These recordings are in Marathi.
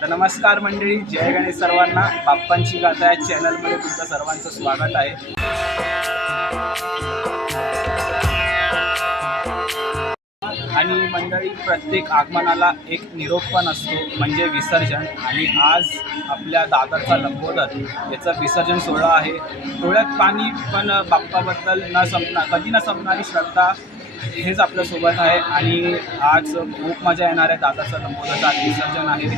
तर नमस्कार मंडळी जय गणेश सर्वांना. बाप्पांची गाथा या चॅनलमध्ये तुमचं सर्वांचं स्वागत आहे. आणि मंडळी प्रत्येक आगमनाला एक निरोप पण असतो म्हणजे विसर्जन. आणि आज आपल्या दादरचा लंबोदर याचं विसर्जन सोहळा आहे. डोळ्यात पाणी पण बाप्पाबद्दल न संपणार कधी न संपणारी श्रद्धा हेच आपल्यासोबत आहे आणि आज खूप मजा येणार आहे दादाचं लंबोदरचं आज विसर्जन आहे.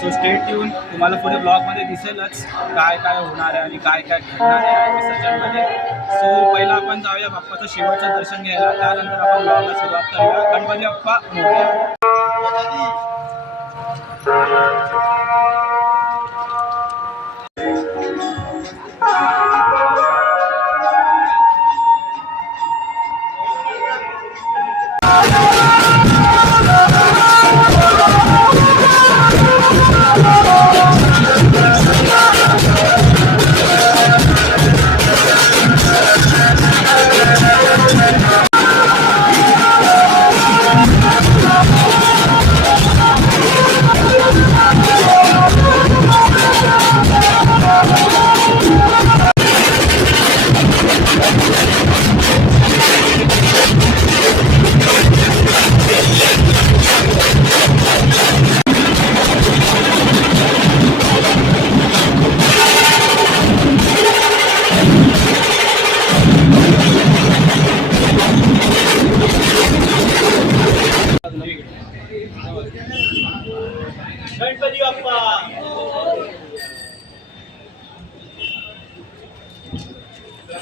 सो स्टेट येऊन तुम्हाला पुढे ब्लॉगमध्ये दिसेलच काय काय होणार आहे आणि काय काय घडणार आहे विसर्जनमध्ये. सो पहिला आपण जाऊया बाप्पाचं शेवटचं दर्शन घ्यायला. त्यानंतर आपण ब्लॉगला सुरुवात करूया. गणपती बाप्पा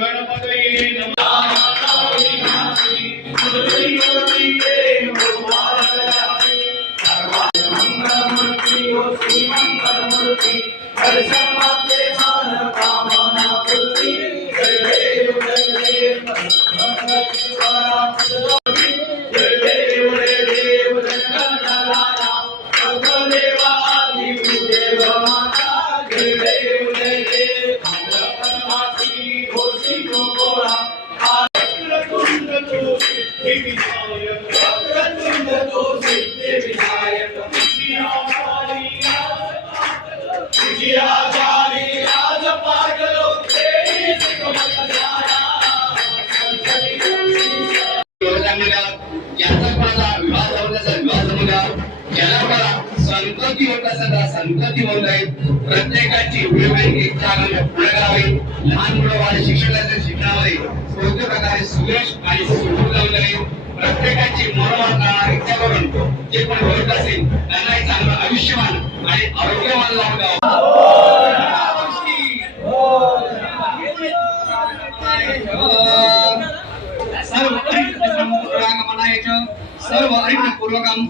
ಗಣಪತಯೇ संतती होत सदा संतती होत आहे प्रत्येकाची वेगवेगळी इच्छा पुढे करावी लहान मुलं आणि शिक्षणाचे शिकणारे कोणत्या प्रकारे सुरेश आणि करून जे पण होत असेल त्यांनाही चांगलं आयुष्यमान आणि आरोग्यमान लाभलं सर्व मनायचं सर्व पूर्वकम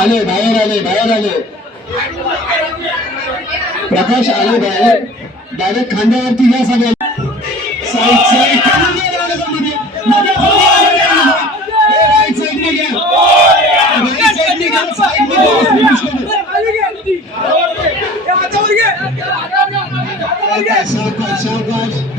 आले बाहेर आले बाहेर आले. प्रकाश आले बाहेर. डायरेक्ट खांद्यावरती घ्या. सगळे साईड साईड सावकाश, सावकाश.